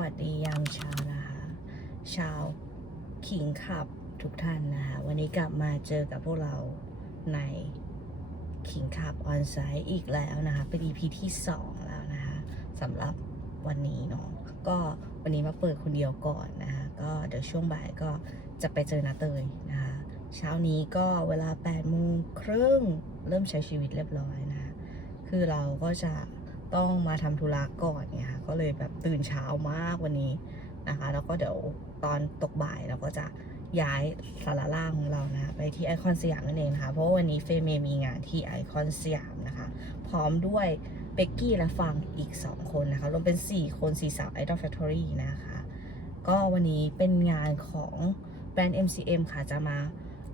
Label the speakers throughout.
Speaker 1: วัสดียามเช้านะคะ ชาวขิงขับทุกท่านนะคะ วันนี้กลับมาเจอกับพวกเราในขิงขับออนไซต์อีกแล้วนะคะ เป็น EP ที่ 2 แล้วนะคะสำหรับวันนี้เนาะก็วันนี้มาเปิดคนเดียวก่อนนะคะก็เดี๋ยวช่วงบ่ายก็จะไปเจอนาเตยนะคะเช้านี้ก็เวลา8โมงครึ่งเริ่มใช้ชีวิตเรียบร้อยนะคะคือเราก็จะต้องมาทำธุระก่อนเนี่ยค่ะ ก็เลยแบบตื่นเช้ามากวันนี้นะคะ แล้วก็เดี๋ยวตอนตกบ่ายเราก็จะย้ายสาราล่างของเรานะไปที่ไอคอนสยามนั่นเองนะคะเพราะว่าวันนี้เฟย์เมย์มีงานที่ไอคอนสยามนะคะ พร้อมด้วยเบกกี้และฟังอีก 2 คนนะคะ รวมเป็น 4 คน 4 สาว Idol Factory นะคะ ก็วันนี้เป็นงานของแบรนด์ MCM ค่ะ จะมา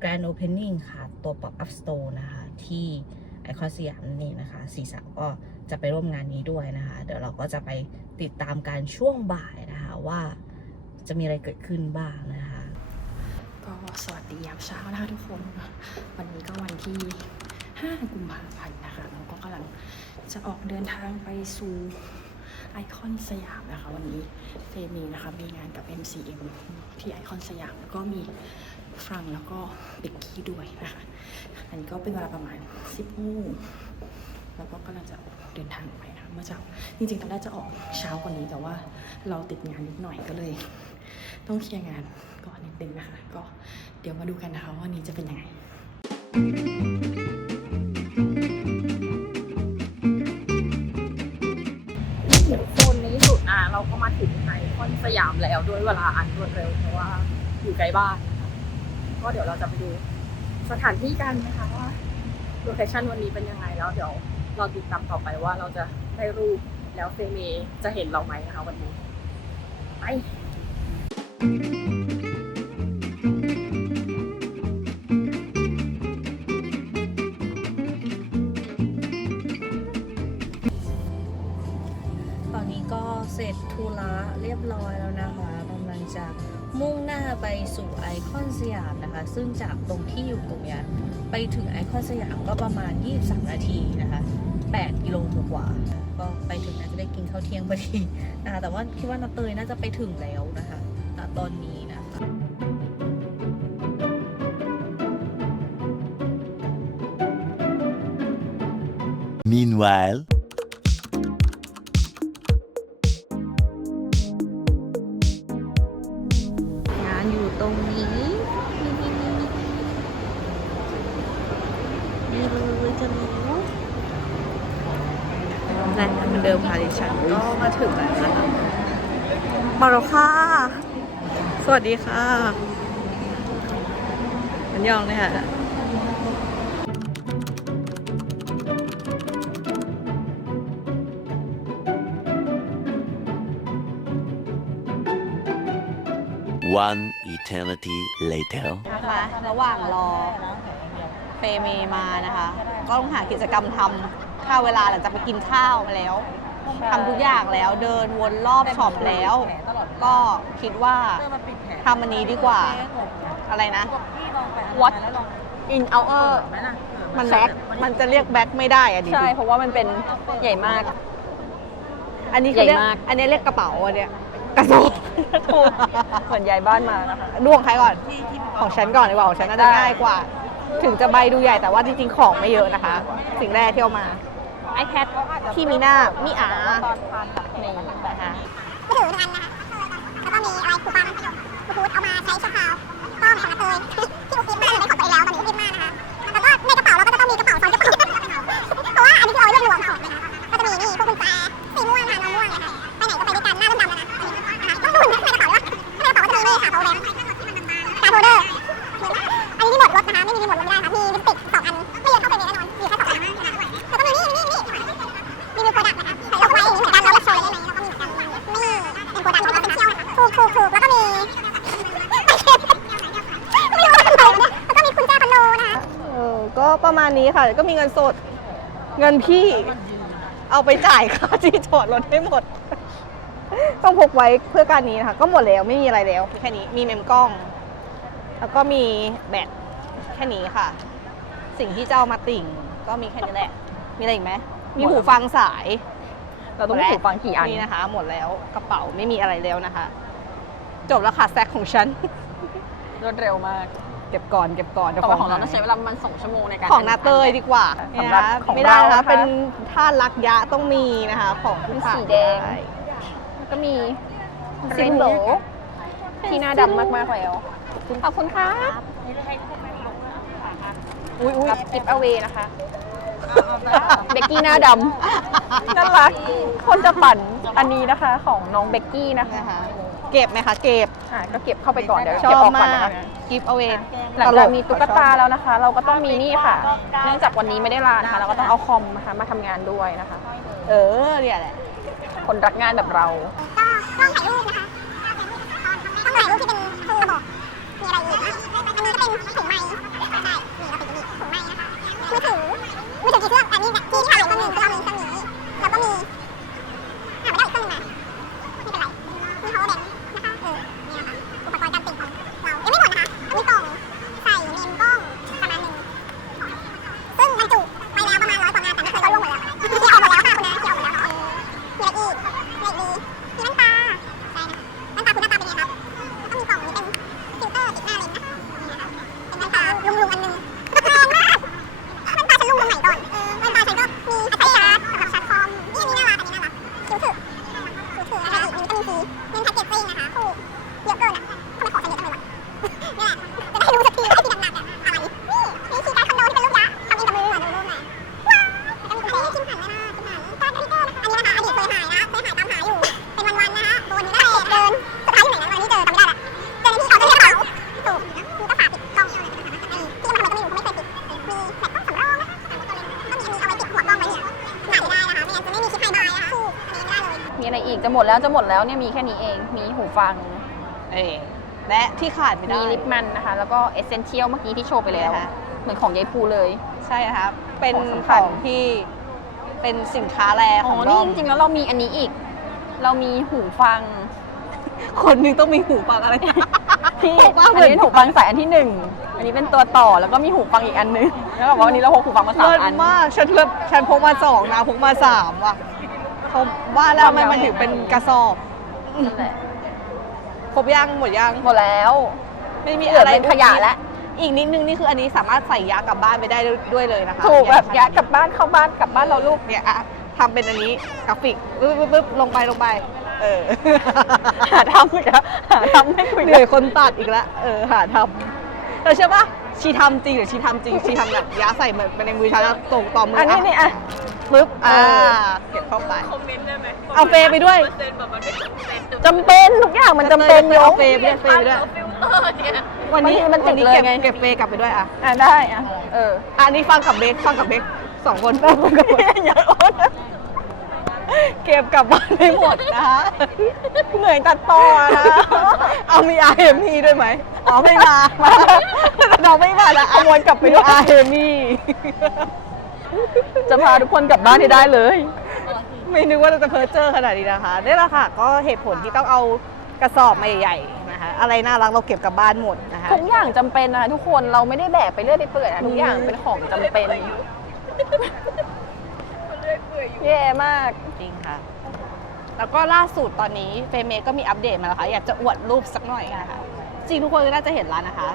Speaker 1: Grand Opening ค่ะ ตัว Pop Up Store นะคะ ที่ไอคอนสยามนั่นเองนะคะสี่สาวก็จะไปร่วมงานนี้ด้วยนะคะ เดี๋ยวเราก็จะไป ติดตามการช่วงบ่ายนะคะว่าจะมีอะไรเกิดขึ้นบ้างนะคะ
Speaker 2: ก็สวัสดียามเช้านะคะทุกคน วันนี้ก็วันที่ 5 กุมภาพันธ์นะคะเราก็กำลังจะออกเดินทางไปสู่ไอคอนสยามนะคะ วันนี้เฟมีนะคะมีงานกับ MCM ที่ไอคอนสยามแล้วก็มีฟรังแล้วก็เบกกี้ด้วยนะคะ อันนี้ก็เป็นเวลาประมาณ 10โมงแล้วก็กำลังจะเดินทางไปนะ มื่อเช้าจริงๆตอนแรกจะออกเช้ากว่านี้แต่ว่าเราติดงานนิดหน่อยก็เลย ต้องเคลียร์งานก่อนนิดนึงนะคะ ก็เดี๋ยวมาดูกันนะคะว่าวันนี้จะเป็นยังไงโซนนี้สุดนะเราก็มาถึงไอคอนสยามแล้วด้วยเวลาอันรวดเร็วเพราะว่าอยู่ใกล้บ้านนะคะก็เดี๋ยวเราจะไปดูสถานที่กันนะคะว่าโลเคชั่นวันนี้เป็นยังไงแล้วเดี๋ยวเราติดตามต่อไปว่าเราจะ ได้รูป แล้วเฟเมจะเห็นเราไหมนะคะวันนี้ ไป
Speaker 1: ตอนนี้ก็เสร็จธุระเรียบร้อยแล้วนะคะกำลังจะมุ่งหน้าไปสู่ไอคอนสยามนะคะ ซึ่งจากตรงที่อยู่ตรงนี้ไปถึงไอคอนสยามก็ประมาณ 23 นาทีนะคะ 8กิโลกว่าก็ไปถึงน่าจะได้กินข้าวเที่ยงพอดีนะคะแต่ว่าคิดว่านาเตยน่าจะไปถึงแล้วนะคะณตอนนี้นะคะ
Speaker 3: Meanwhile,
Speaker 1: ถึงแล้วนะคะมาแล้วค่ะ สวัสดีค่ะมันยองเลยค่ะ
Speaker 3: one eternity later.
Speaker 4: นะคะระหว่างรอเฟเมมานะคะ ก็ต้องหากิจกรรมทำข้าวเวลาหลังจากไปกินข้าวมาแล้ว ทำทุกอย่างแล้วเดินวนรอบช็อปแล้ว ก็คิดว่าทำอันนี้ดีกว่า อะไรนะ what in our มันแบ็คมันจะเรียกแบ็คไม่ได้อะดิ
Speaker 2: ใช่ เพราะว่ามันเป็นใหญ่มาก
Speaker 4: อันนี้เขาเรียก
Speaker 2: ใหญ่มาก
Speaker 4: อันนี้เรียกกระเป๋าอันเนี้ยกระสอบ
Speaker 2: ถูกเหมือนย้ายบ้านมานะคะ
Speaker 4: ดวงใครก่อน ของฉันก่อนดีกว่าของฉันน่าจะ
Speaker 2: ได้
Speaker 4: ง่ายกว่า ถึงจะใบดูใหญ่แต่ว่าจริงๆของไม่เยอะนะคะ สิ่งแรกที่เอามา iPad ที่มีหน้ามีอานี่นะคะ
Speaker 5: ถือทันนะคะแล้วก็มีอะไรคูปองคูพูดเอามาใช้ชั่วคราวก็ของกระเทยที่อุกิมมากเลยของตัวเองแล้วตอนนี้อุกิมมานะคะแล้วก็ในกระเป๋าเราก็จะต้องมีกระเป๋าสองกระเป๋าเพราะว่าอันนี้คือเอาไว้รวบรวมของนะคะก็จะมีนี่พวกกุญแจสีม่วงค่ะน้อม่วงนะคะไปไหนก็ไปด้วยกันหน้าเริ่มดำแล้วนะต้องดูนะในกระเป๋าว่าในกระเป๋าก็จะมีนี่ค่ะโพลแบงการ์โฮลเดอร์อันนี้รีโมทรถนะคะไม่มีรีโมทรถไม่ได้ค่ะมีลิปสติก นี้ค่ะ
Speaker 4: ก็มีเงินสดเงินพี่เอาไปจ่ายค่าที่จอดรถให้หมด ต้องพกไว้เพื่อการนี้นะคะ ก็หมดแล้วไม่มีอะไรแล้วแค่นี้มีเมมกล้อง แล้วก็มีแบตแค่นี้ค่ะ สิ่งที่จะเอามาติ่ง ก็มีแค่นี้แหละ มีอะไรอีกไหมมีหูฟังสาย
Speaker 2: เราต้องมีหูฟังกี่อัน
Speaker 4: นี่นะคะ หมดแล้วกระเป๋าไม่มีอะไรแล้วนะคะ จบแล้วค่ะแซกของฉัน
Speaker 2: รวดเร็วมาก
Speaker 4: เก็บก่อนเก็บก่อนดี๋ยว
Speaker 2: แต่ว่าของเรา
Speaker 4: ห
Speaker 2: ต้องใช้เวลาประมาณสองชั่วโมงในการ
Speaker 4: ของนาเตยดีกว่า
Speaker 2: สำหรับ
Speaker 4: เนี่ยนะ
Speaker 2: ของ
Speaker 4: ไม่ได้
Speaker 2: เรา
Speaker 4: นะ
Speaker 2: นะคะ
Speaker 4: เป็นท่ารักยะต้องมีนะคะ ของ
Speaker 2: เป็น
Speaker 4: ผู้ชาย
Speaker 2: สีแดง
Speaker 4: ได้
Speaker 2: แล้วก็มี
Speaker 4: สี
Speaker 2: เรน
Speaker 4: เห
Speaker 2: โบ
Speaker 4: ลือง
Speaker 2: ว์ที่หน้าดำมากๆแล้วขอบคุณค่ะ
Speaker 4: อุ้ยอุ้ย
Speaker 2: กับกิฟต์เอาเวนะคะ เบกกี้หน้าดำน่ารักคนจะปั่นอันนี้นะคะ ของน้องเบกกี้นะคะ
Speaker 4: นะคะ เก็บไหมคะ เก็บ
Speaker 2: อะก็เก็บเข้าไปก่อนเดี๋ยว
Speaker 4: ช
Speaker 2: เก็บ
Speaker 4: อ
Speaker 2: อบอกก่อน
Speaker 4: มา
Speaker 2: นะคะ
Speaker 4: กกิฟต์เอาเอง
Speaker 2: หลังจากมีตุ๊กตาแล้วนะคะ เราก็ต้องมีนี่ค่ะ เนื่องจากวันนี้ไม่ได้ลานะคะเราก็ต้องเอาคอมนะคะมาทำงานด้วยนะคะ
Speaker 4: เออเนี่ยแหละ
Speaker 2: คนรักงานแบบเรา
Speaker 5: ก็กล้องถ่ายรูปนะคะกล้องถ่ายรูปที่เป็นฟูลระบบมีอะไรอีกอันนี้ก็เป็นถุงไม้
Speaker 2: มีอะไรอีกจะหมดแล้วจะหมดแล้วเนี่ยมีแค่นี้เองมีหูฟัง
Speaker 4: เออและที่ขาดไม่ได้
Speaker 2: มีลิปมันนะคะ แล้วก็เอเซนเชียลเมื่อกี้ที่โชว์ไปแล้ว
Speaker 4: นะคะ
Speaker 2: เหมือนของยายภูเลย
Speaker 4: ใช่ครับ เป็น
Speaker 2: ของสำ
Speaker 4: ข
Speaker 2: คัญ
Speaker 4: องที่เป็นสินค้าแรข
Speaker 2: อ๋
Speaker 4: อง
Speaker 2: อ
Speaker 4: ด้
Speaker 2: นี่
Speaker 4: อม
Speaker 2: จริงๆแล้วเรามีอันนี้อีก เรามีหูฟัง
Speaker 4: คนหนึงต้องมีหูฟังอะไร
Speaker 2: ที่
Speaker 4: ว่า
Speaker 2: อัน
Speaker 4: เหมือน
Speaker 2: นี้เป็นหูฟังสายอันที่หนึ่งอันนี้เป็นตัวต่อแล้วก็มีหูฟังอีกอันนึงแล้วแบบว่าวันนี้เราพกหูฟังมาสาม
Speaker 4: เลิศ
Speaker 2: อัน
Speaker 4: มากฉันเลือกฉันพกมาสองนะพกมาสามว่ะเขาว่าแล้วทำไมมันถึงเป็นกระสอบ
Speaker 2: นั่นแหละ
Speaker 4: ครบยังหมดยัง
Speaker 2: หมดแล้ว
Speaker 4: ไม่มี
Speaker 2: เหลือ
Speaker 4: อะไร
Speaker 2: เป็นขยะแล้ว
Speaker 4: อีกนิดนึงนี่คืออันนี้สามารถใส่ยากลับบ้านไปได้ด้วยเลยนะคะ
Speaker 2: ถูกแบบ
Speaker 4: ยา
Speaker 2: ย้ายกลับบ้านเข้าบ้านกลับบ้านเราลูก
Speaker 4: เนี่ยอะทำเป็นอันนี้กราฟิกปึ๊บปึ๊บปึ๊บลงไปลงไป เออ
Speaker 2: หาทำอีกแล้วหาทำให้คุย
Speaker 4: เหนื่อยคนตัดอีกแล้วเออ หาทำแต่เชื่อปะชีทำจริงหรือชีทำจริง ชีทำแบบยาใส่เหมือนในมือฉันแล้วตรงต่อมือ
Speaker 2: อันนี้
Speaker 4: อะ
Speaker 2: นี่อะ
Speaker 4: ปึ๊บอ่า
Speaker 2: เออ
Speaker 4: เก็บเข้าไป คอมเมนต์ได้ไหมเอาเฟย์ไปด้วย
Speaker 2: จำเป็นทุกอย่างมันจำเป็นย
Speaker 4: เอา
Speaker 2: ก
Speaker 4: เฟย์ไปด้วยเฟย์ไปด้วยวันนี้
Speaker 2: บางทีมันติ
Speaker 4: วั
Speaker 2: ด
Speaker 4: นี้
Speaker 2: เลย
Speaker 4: เก็บ
Speaker 2: ไง
Speaker 4: เก็บเฟย์กลับไปด้วยอะ
Speaker 2: อะได้อะเออ
Speaker 4: อันนี้ฟังกับเบคฟังกับเบคสองคนฟังกับเบค
Speaker 2: อย่าโอนนะ
Speaker 4: เก็บกลับบ้านไม่หมดนะคะ
Speaker 2: เหนื่อยตัดต่อนะ
Speaker 4: เอามี RME ด้วยไหมอ๋อไม่มามาเราไม่มาแล้ว
Speaker 2: เอาวนกลับไปด้วย
Speaker 4: RME
Speaker 2: จะพาทุกคนกลับบ้านให้ได้เลย
Speaker 4: ไม่นึกว่าเราจะเพอเจอขนาดนี้นะคะนี่แหละค่ะ ก็เหตุผลที่ต้องเอากระสอบมาใหญ่ๆนะคะ อะไรน่ารักเราเก็บกลับบ้านหมดนะคะ
Speaker 2: ทุกอย่างจำเป็นนะคะทุกคนเราไม่ได้แบกไปเรื่อยไปเปื่อยนะทุกอย่างเป็นของจำเป็น แย่มาก
Speaker 4: จริงค่ะ แล้วก็ล่าสุดตอนนี้เฟเมก็มีอัปเดตมาแล้วค่ะ อยากจะอวดรูปสักหน่อยนะคะจริงทุกคนก็น่าจะเห็นแล้วนะคะ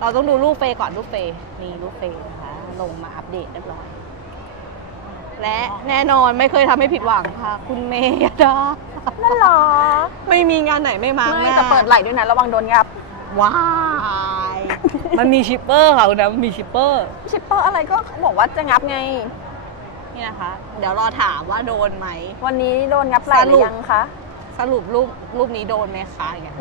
Speaker 4: เราต้องดูรูปเฟย์ก่อนรูปเฟย์นี่รูปเฟย์นะคะ ลงมาอัปเดตเรียบร้อย และแน่นอนไม่เคยทำให้ผิดหวังค่ะ คุณเมย์ยดา
Speaker 2: นั่นหรอ
Speaker 4: ไม่มีงานไหนไม่มา
Speaker 2: ไม่แต่เปิดไหลด้วยนะระวังโดนงับ
Speaker 4: ว้ายมันมีชิปเปอร์ค่ะคุณนะมันมีชิปเปอร์
Speaker 2: ชิปเปอร์อะไรก็เขาบอกว่าจะงับไง
Speaker 4: นี่นะคะ เดี๋ยวรอถามว่าโดนไหม
Speaker 2: วันนี้โดนงับไหลหรือยังคะ
Speaker 4: สรุปรูปรูปนี้โดนไหมคะอย่างเงี้ย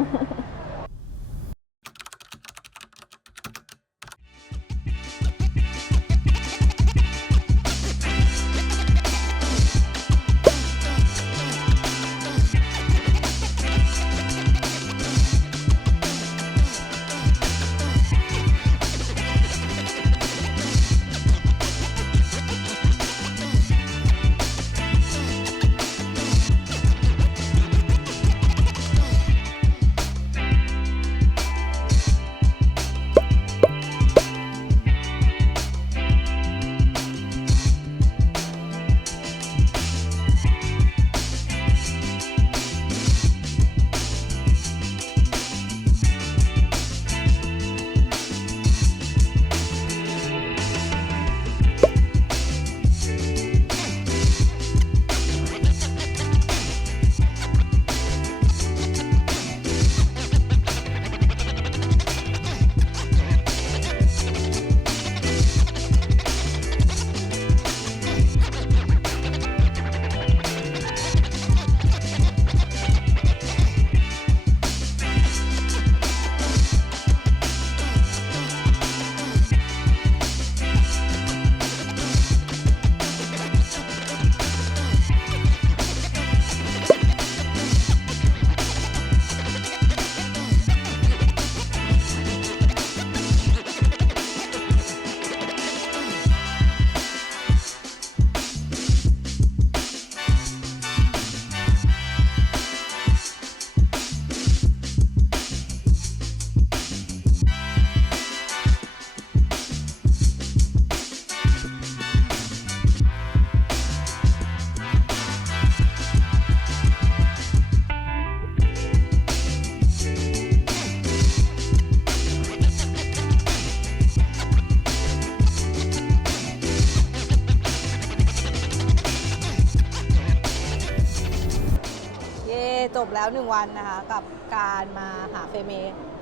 Speaker 4: แล้วหนึ่งวันนะคะกับการมาหาเฟเม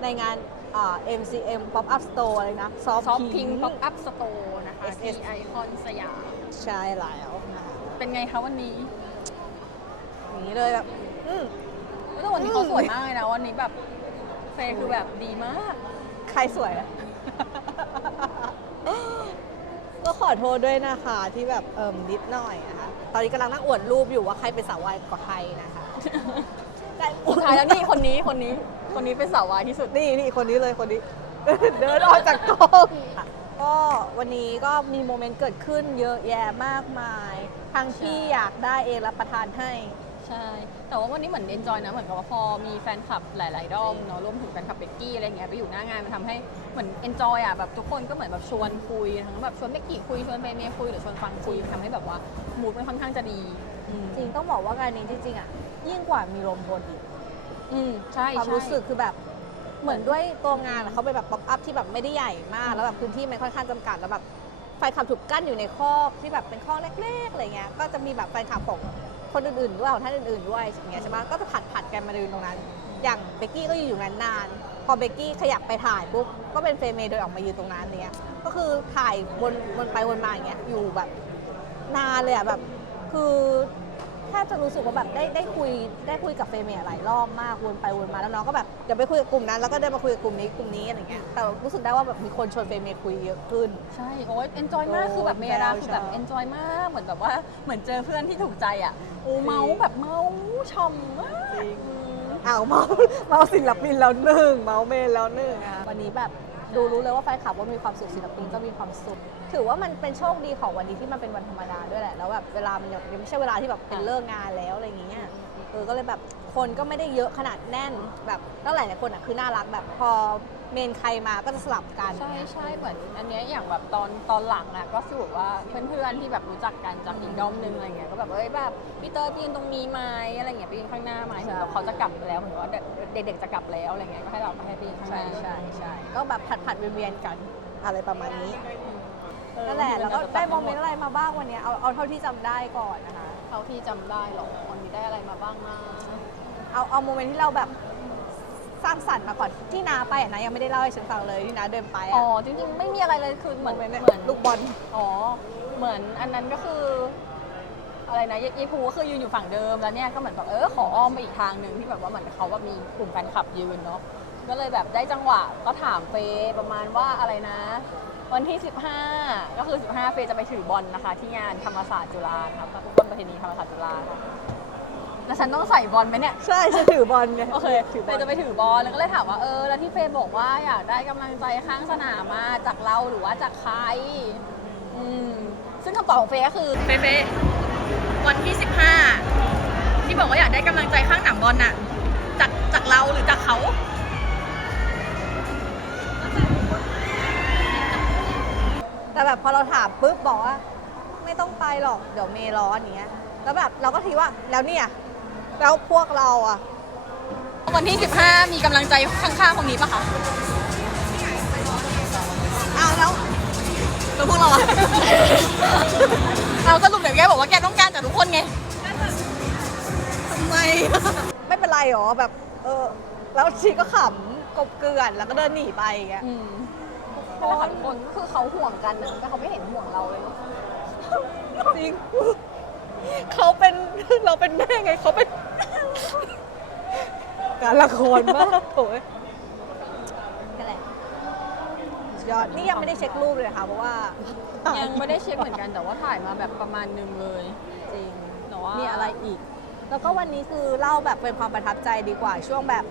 Speaker 4: ในงานอ่า MCM Pop Up Store อะไรนะซอฟ
Speaker 2: ซอฟ
Speaker 4: พิ
Speaker 2: พิง
Speaker 4: ง
Speaker 2: พ็อปอัพสโตร์นะคะ
Speaker 4: SS
Speaker 2: ที่ไอคอนสยาม
Speaker 4: ใช่แล้วนะคะ
Speaker 2: เป็นไงคะวันนี้
Speaker 4: อย่างนี้เลยแบบอืม
Speaker 2: แต่วันนี้เขาสวยมากเลยนะ วันนี้แบบเฟย์คือแบบดีมาก
Speaker 4: ใครสวยอะ ก็ขอโทษด้วยนะคะที่แบบเอิมนิดหน่อยนะคะ ตอนนี้กำลังนั่งอวดรูปอยู่ว่าใครเป็นสาววายกว่าใครนะคะ
Speaker 2: สุดท้ายแล้วนี่คนนี้คนนี้คนนี้เป็นสาววายที่สุด
Speaker 4: นี่นี่คนนี้เลยคนนี้ เดินออกจากกล้องก็วันนี้ก็มีโมเมนต์เกิดขึ้นเยอะแยะมากมายทั้งที่อยากได้เองรับประทานให้
Speaker 2: ใช่ แต่ว่าวันนี้เหมือนเอนจอยนะ เหมือนกับว่าพอมีแฟนคลับหลาย ๆ ด้อมเนาะรวมถึงแฟนคลับเบกกี้อะไรเงี้ยไปอยู่หน้างานมันทำให้เหมือนเอนจอยอะแบบทุกคนก็เหมือนแบบชวนคุยทั้งแบบชวนเบกกี้คุยชวนเมย์เมย์คุยหรือชวนฟังคุยมันทำให้แบบว่ามูดมันค่อนข้างจะดีอืม
Speaker 4: จริงต้องบอกว่างานนี้จริงๆอะยิ่งกว่ามีลมบนอีก
Speaker 2: อืมใช่
Speaker 4: ความ
Speaker 2: ใช่
Speaker 4: รู้สึกคือแบบเหมือนด้วยตัวงานอะเขาเป็นแบบป๊อปอัพที่แบบไม่ได้ใหญ่มาก แล้วแบบพื้นที่มันค่อนข้างจำกัดแล้วแบบแฟนคลับถูกกั้นอยู่ในคอกที่แบบเป็นคอกเล็กๆอะไรเงี้ยก็จะมีแบบแฟนคลับของคนอื่นๆด้วยของท่านอื่นๆด้วยอย่างเงี้ยใช่ไหมก็จะผัดผัดๆกันมาดูตรงนั้น อย่างเบกกี้ก็อยู่อยู่นั้นนานพอเบกกี้ขยับไปถ่ายปุ๊บก็เป็นเฟรมเมย์เดินออกมายืนตรงนั้นเนี้ยก็คือถ่ายวนวนไปวนมาอย่างเงี้ยอยู่แบบ นานเลยอะแบบ คือ แทบจะรู้สึกว่าแบบได้ได้คุยได้คุยกับเฟรมเมย์หลายรอบมากวนไปวนมาแล้วน้องก็แบบเดี๋ยวไปคุยกับกลุ่มนั้นแล้วก็เดินมาคุยกับกลุ่มนี้กลุ่มนี้อะไรเงี้ยแต่รู้สึกได้ว่าแบบมีคนชวนเฟรมเมย์คุยเยอะขึ้น
Speaker 2: ใช่ โอ้ยเอนจอยมาก
Speaker 4: โอ้
Speaker 2: คือแบบเมย์ดา
Speaker 4: ใช่
Speaker 2: คือแบบเอนจอยมาก เหมือนแบบว่า เหมือนเจอเพื่อนที่ถูกใจอะ โอ้เมาส์แบบเมาส์ช่ำมากอืม
Speaker 4: อ้าวเมาเมาศิลปินแล้วหนึ่งเมาเมนแล้วหนึ่งอะวันนี้แบบดูรู้เลยว่าแฟนคลับว่ามีความสุขศิลปินก็มีความสุข ถือว่ามันเป็นโชคดีของวันนี้ที่มันเป็นวันธรรมดาด้วยแหละ แล้วแบบเวลามันยังไม่ใช่เวลาที่แบบเป็นเลิกงานแล้วอะไรอย่างเงี้ย เออ ก็เลยแบบคนก็ไม่ได้เยอะขนาดแน่นแบบแล้วหลายๆคนอะคือน่ารักแบบพอเมนใครมาก็จะสลับกัน
Speaker 2: ใช่ใช่เหมือนอันเนี้ยอย่างแบบตอนตอนหลังอะก็สรุปว่าเพื่อนๆที่แบบรู้จักกันจากอีกด้อมนึงอะไรเงี้ยก็แบบเอ้ยแบบพี่เตอร์ไปยืนตรงนี้ไหมอะไรเงี้ยไปยืนข้างหน้าไหมเหมือนแบบเขาจะกลับแล้วเหมือนว่าเด็กๆจะกลับแล้วอะไรเงี้ยก็ให้เราไปให้ไปยืนข้างห
Speaker 4: ใช่
Speaker 2: น้า
Speaker 4: ใช่ใช่ก็แบบผัดผัดๆเวียนๆกันอะไรประมาณนี้
Speaker 2: เออ
Speaker 4: นั่นแหละแล้วก็
Speaker 2: มันจะ
Speaker 4: ได้โมเมนต์อะไรมาบ้างวันเนี้ยเอาเอาเท่าที่จำได้ก่อนนะคะ
Speaker 2: เท่าที่จำได้หรอวันนี้ได้อะไรมาบ้างนะ
Speaker 4: เอาเอาโมเมนต์ที่เราแบบสร้างสรรค์มาก่อนที่นาไปอะนะยังไม่ได้เล่าให้ฉันฟังเลยที่นาเดินไป
Speaker 2: อ๋อ
Speaker 4: อะ
Speaker 2: จริงๆไม่มีอะไรเลยคือเหมือน
Speaker 4: โมเมนต์
Speaker 2: เหมือน
Speaker 4: ลูกบอล
Speaker 2: อ๋อเหมือนอันนั้นก็คือ อะไรนะยายภูก็คือยืนอยู่ฝั่งเดิมแล้วเนี่ยก็เหมือนแบบเออขออ้อมไปอีกทางหนึ่งที่แบบว่าเหมือนเขาว่ามีกลุ่มแฟนคลับยืนเนาะก็เลยแบบได้จังหวะก็ถามเฟย์ประมาณว่าอะไรนะ วันที่ 15 ก็คือ 15 เฟย์จะไปถือบอลนะคะ ที่งานธรรมศาสตร์จุฬาครับฟุตบอลประเพณีธรรมศาสตร์จุฬาค่ะแล้วฉันต้องใส่บอลไหมเนี่ย
Speaker 4: ใช่ฉันถือบอลไง
Speaker 2: โอเค
Speaker 4: ถือบ
Speaker 2: เฟ
Speaker 4: อล
Speaker 2: ย์จะไปถือบอลแล้วก็เลยถามว่าเออแล้วที่เฟย์บอกว่าอยากได้กำลังใจข้างสนามมาจากเราหรือว่าจากใครอืมซึ่งคำตอบของเฟย์ก็คือเฟย์เฟย์วันที่ 15 ที่บอกว่าอยากได้กำลังใจข้างหนามบอลน่ะ จากจากเราหรือจากเขา
Speaker 4: แต่แบบพอเราถามปุ๊บบอกว่า ไม่ต้องไปหรอกเดี๋ยวเมย์ร้อนอย่างเงี้ย แล้วแบบเราก็ทีว่าแล้วเนี่ยแล้วพวกเราอะ
Speaker 2: วันที่ 15 มีกำลังใจข้างๆตรงนี้ปะคะ
Speaker 4: อ้าวแล้ว
Speaker 2: แล้วพวกเราอะ เอาสรุปเดี๋ยวแกบอกว่าแกต้องการจากทุกคนไง
Speaker 4: ทำไม ไม่เป็นไรหรอแบบ เออ แล้วชีก็ขำกบเกลื่อนแล้วก็เดินหนีไปอย่างเงี้ย
Speaker 2: อืม ก็เลยค่ะทุกคนก็คือเขาห่วงกันนะแต่เขาไม่เห็นห่วงเราเลยเนอะ
Speaker 4: จริง เขาเป็นเราเป็นแม่ไงเขาเป็น การละครมากโถยนั่นแหละสุดยอดนี่ยังไม่ได้เช็ครูปเลยค่ะเพราะว่า
Speaker 2: ยั
Speaker 4: ยัง
Speaker 2: ไม่ได้เช็คเหมือนกันแต่ว่าถ่ายมาแบบประมาณหนึงเลย
Speaker 4: จริง
Speaker 2: แต่ว่า
Speaker 4: มีอะไรอีก แล้วก็วันนี้คือเล่าแบบเป็นความประทับใจดีกว่าช่วงแบบ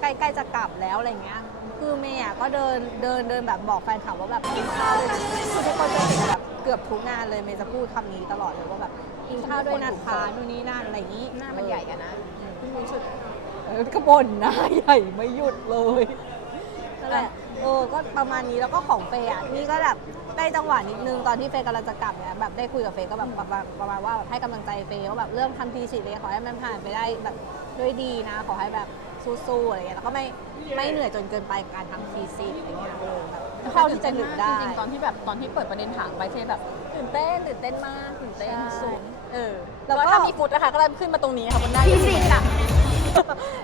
Speaker 4: ใกล้ๆจะกลับแล้วอะไรเงี้ย คือเมย์อะก็เดินเดินเดินแบบบอกแฟนคลับว่าแบบกินข้าวด้วยนะคือทุกคนจะเห็นแบบเกือบทุกงานเลยเมย์จะพูดคำนี้ตลอดเลยว่าแบบกินข้าวด้วยนะคะนู่นนี่นั่นอะไรอย่างนี้
Speaker 2: หน้ามันใหญ่อะนะ
Speaker 4: เออก็บ่นหน้าใหญ่ไม่หยุดเลยนั่นแหละเออก็ประมาณนี้แล้วก็ของเฟย์อะนี่ก็แบบได้จังหวะนิดนึงตอนที่เฟย์กำลังจะกลับเนี่ยแบบได้คุยกับเฟย์ก็แบบประมาณประมาณว่าแบบให้กำลังใจเฟย์ว่าแบบเรื่องทำทีสิเลยขอให้มันผ่านไปได้แบบด้วยดีนะ ขอให้แบบ สู้ๆอะไรเงี้ยแล้วก็ไม่ไม่เหนื่อยจนเกินไปกับการทำทีสิอะไรเงี้ยเออแบบเท่าที่จะหยุดได้
Speaker 2: จริงๆตอนที่แบบตอนที่เปิดประเด็นถามไปเฟย์แบบตื่นเต้นตื่นเต้นมากตื่นเต้น
Speaker 4: ใช่
Speaker 2: สูงเออ
Speaker 4: แล้
Speaker 2: แล้วว
Speaker 4: ก็
Speaker 2: ก็ถ้ามีฟุตนะคะก็จะขึ้นมาตรงนี้ค่ะบนหน้าที่สิค่ะ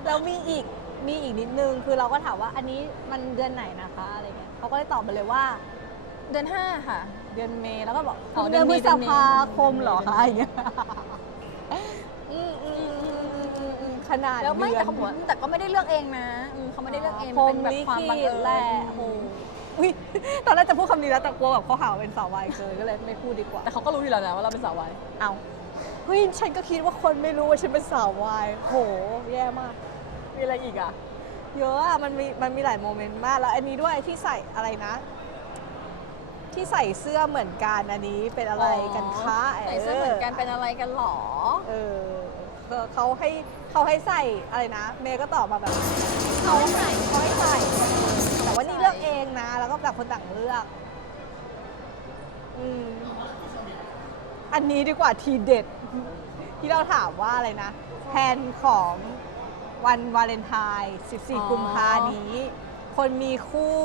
Speaker 4: แล้วมีอีกมีอีกนิดนึงคือเราก็ถามว่าอันนี้มันเดือนไหนนะคะอะไรเงี้ยเขาก็เลยตอบมาเลยว่า
Speaker 2: เดือนห้าค่ะ
Speaker 4: เดือนเมษแล้วก็บอก
Speaker 2: อ๋อ
Speaker 4: เดือน
Speaker 2: เดื
Speaker 4: พฤ
Speaker 2: อนเมษ
Speaker 4: ษภาคมเหรอคะอย่างเงี้ย ขนาด
Speaker 2: แล้วไม่
Speaker 4: ดือน
Speaker 2: แต่เขาบอกว่าแต่ก็ไม่ได้เลือกเองนะอืมเขาไม่ได้เลือกเอง
Speaker 4: พร
Speaker 2: เป็
Speaker 4: ห
Speaker 2: น
Speaker 4: ม
Speaker 2: แบบ
Speaker 4: ลิ
Speaker 2: ความ
Speaker 4: ขิ
Speaker 2: บังเอิ
Speaker 4: ต
Speaker 2: ญ
Speaker 4: แหละโอ้โหอุ๊ยตอนแรกจะพูดคำนี้แล้วแต่กลัวแบบเขาหาว่าเป็นสาววายเกินก็เลยไม่พูดดีกว่า
Speaker 2: แต่เขาก็รู้อยู่แล้วนะว่าเราเป็นสาววาย
Speaker 4: เอาเฮ้ยฉันก็คิดว่าคนไม่รู้ว่าฉันเป็นสาววายโห แย่มาก
Speaker 2: มีอะไรอีกอะ
Speaker 4: เยอะอะมันมีมันมีหลายโมเมนต์มากแล้ว อันนี้ด้วยที่ใส่อะไรนะ ที่ใส่เสื้อเหมือนกันอันนี้เป็นอะไรกันคะ
Speaker 2: ใส่เสื้อเหมือนกันเป็นอะไรกันหรอ
Speaker 4: เออเขาเขาให้ เขาให้ใส่อะไรนะ เมย์ก็ตอบมาแบบเขาให้ใส่เขาให้ใส่ แต่ว่านี่เลือกเองนะ แล้วก็แบบคนต่างเลือกอืมอันนี้ดีกว่าทีเด็ด ที่เราถามว่าอะไรนะแผนของวันวาเลนไทน์
Speaker 2: อ๋อ
Speaker 4: 14 กุมภานี้ คนมีคู่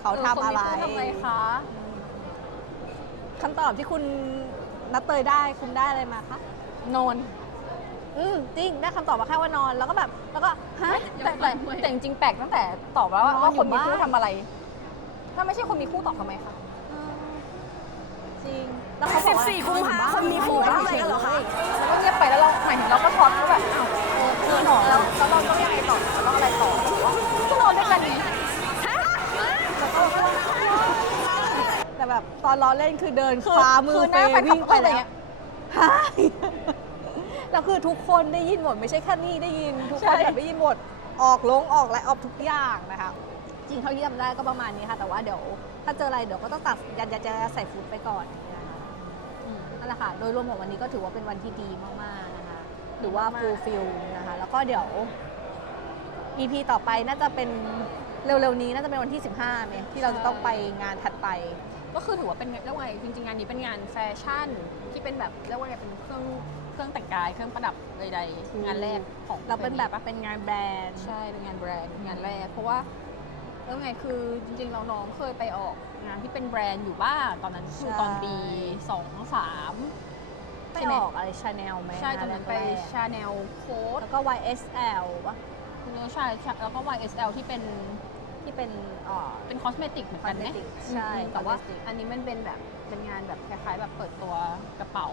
Speaker 4: เขาทำอะไร
Speaker 2: เคนมีคู่ทำอะไรคะ
Speaker 4: คำตอบที่คุณนับเตยได้คุณได้อะไรมาคะ
Speaker 2: นอน
Speaker 4: อืมจริงได้คำตอบมาแค่ว่านอนแล้วก็แบบแล้วก็ฮะ
Speaker 2: แต่แต่แต่จริงๆแปลกตั้งแต่ตอบแล้วว่าน
Speaker 4: อน
Speaker 2: ว่าคนมี
Speaker 4: อยู่
Speaker 2: คู่
Speaker 4: บ้าน
Speaker 2: ทำอะไร ถ้าไม่ใช่คนมีคู่ตอบทำไมคะ
Speaker 4: จริงแล้วเขาบอกว่า
Speaker 2: 14กุมภา
Speaker 4: คนมีคู่ทำอะไรกันเหรอคะ
Speaker 2: แล้วก็เงียบไปแล้วเราหมายถึงเราก็ช็อตว่าแบบอ้าวเออคือหนอแล้วแล้วเราต้องยังไงต่อเราต้องอะไรต่อก็นอนด้วยกันไง
Speaker 4: แต่แบบตอนล้อเล่นคือเดิน
Speaker 2: คือ
Speaker 4: คว้ามือ
Speaker 2: คือห
Speaker 4: ไป
Speaker 2: น้าแฟนคลับ
Speaker 4: วิ่งไป
Speaker 2: ก็อะไร
Speaker 4: แล้ว
Speaker 2: เงี้ย
Speaker 4: ฮะ แล้วคือทุกคนได้ยินหมดไม่ใช่แค่นี่ได้ยิน ทุกคนแบบได้ยินหมดออกลงออกและออกทุกอย่างนะคะ จริงเท่าที่จำได้ก็ประมาณนี้ค่ะ แต่ว่าเดี๋ยว ถ้าเจออะไรเดี๋ยวก็ต้องตัดยันยันจะใส่ฟูดไปก่อนนะคะอืมนั่นแหละค่ะโดยรวมของวันนี้ก็ถือว่าเป็นวันที่ดีมากๆนะคะหรือว่าฟูลฟิลนะคะ แล้วก็เดี๋ยว EP ต่อไปน่าจะเป็นเร็วๆนี้น่าจะเป็นวันที่ 15ไหมที่เราจะต้องไปงานถัดไป
Speaker 2: ก็คือถือว่าเป็นเรียกว่าไงจริงๆงานนี้เป็นงานแฟชั่นที่เป็นแบบเรียกว่าไงเป็นเครื่อง เครื่องแต่งกายเครื่องประดับใดๆงานแรกของ
Speaker 4: เราเป็นแบบเป็นงานแบรนด์
Speaker 2: ใช่เป็นงานแบรนด์งานแรก เพราะว่าแล้วไงคือจริงๆเราน้องเคยไปออกงานที่เป็นแบรนด์อยู่บ้างตอนนั้นคือตอนปีสองสาม
Speaker 4: ไป
Speaker 2: ใช่ไหม
Speaker 4: ออกอะไรชาแนลไหม
Speaker 2: ใช่ตอนนั้นไป
Speaker 4: แรก
Speaker 2: ชาแนลโค้ด
Speaker 4: ๆแล้วก็ YSL ปะ
Speaker 2: คุณใช่ใช่แล้วก็ YSL ที่เป็น
Speaker 4: ที่เป็นเอ่อ
Speaker 2: เป็นคอสเมติกเหมือนกันไหม
Speaker 4: cosmetic ใช่
Speaker 2: อืมแต่ว่า
Speaker 4: cosmetic
Speaker 2: อันนี้มันเป็นแบบเป็นงานแบบคล้ายๆแบบเปิดตัวกระเป๋า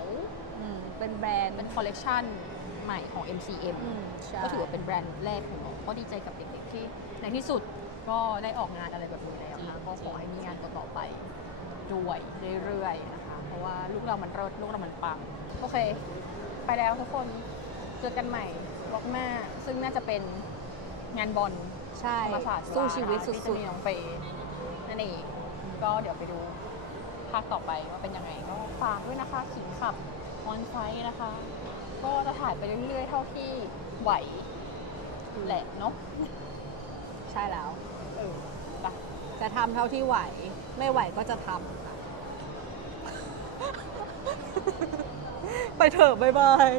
Speaker 4: อืมเป็นแบรนด์
Speaker 2: เป็นคอลเลกชันใหม่ของ MCM
Speaker 4: อืมใช่
Speaker 2: ก็ถือว่าเป็นแบรนด์แรกของน้องก็ดีใจกับเด็กๆที่ในที่สุดก็ได้ออกงานอะไรแบบนี้แล้วนะก็ขอให้มีงานต่อๆไปด้วยเรื่อยๆนะคะเพราะว่าลูกเรามันเลิศลูกเรามันปัง โอเค ไปแล้วทุกคนเจอกันใหม่รอบหน้า ซึ่งน่าจะเป็นงานบอล
Speaker 4: ใช่
Speaker 2: ธรรมศาสตร์
Speaker 4: สู้ชีวิตสุ
Speaker 2: ที่จะ
Speaker 4: ด
Speaker 2: มีน้องเฟย์นั่นเองก็เดี๋ยวไปดูภาคต่อไปว่าเป็นยังไงก็ฝากด้วยนะคะขิงขับ ออนไซต์นะคะ ก็จะถ่ายไปเรื่อยๆ เท่าที่ไหวแหละเนาะ
Speaker 4: ๆใช่แล้ว
Speaker 2: เออไป
Speaker 4: จะทำเท่าที่ไหว ไม่ไหวก็จะทำ ไปเถอะบ๊ายบาย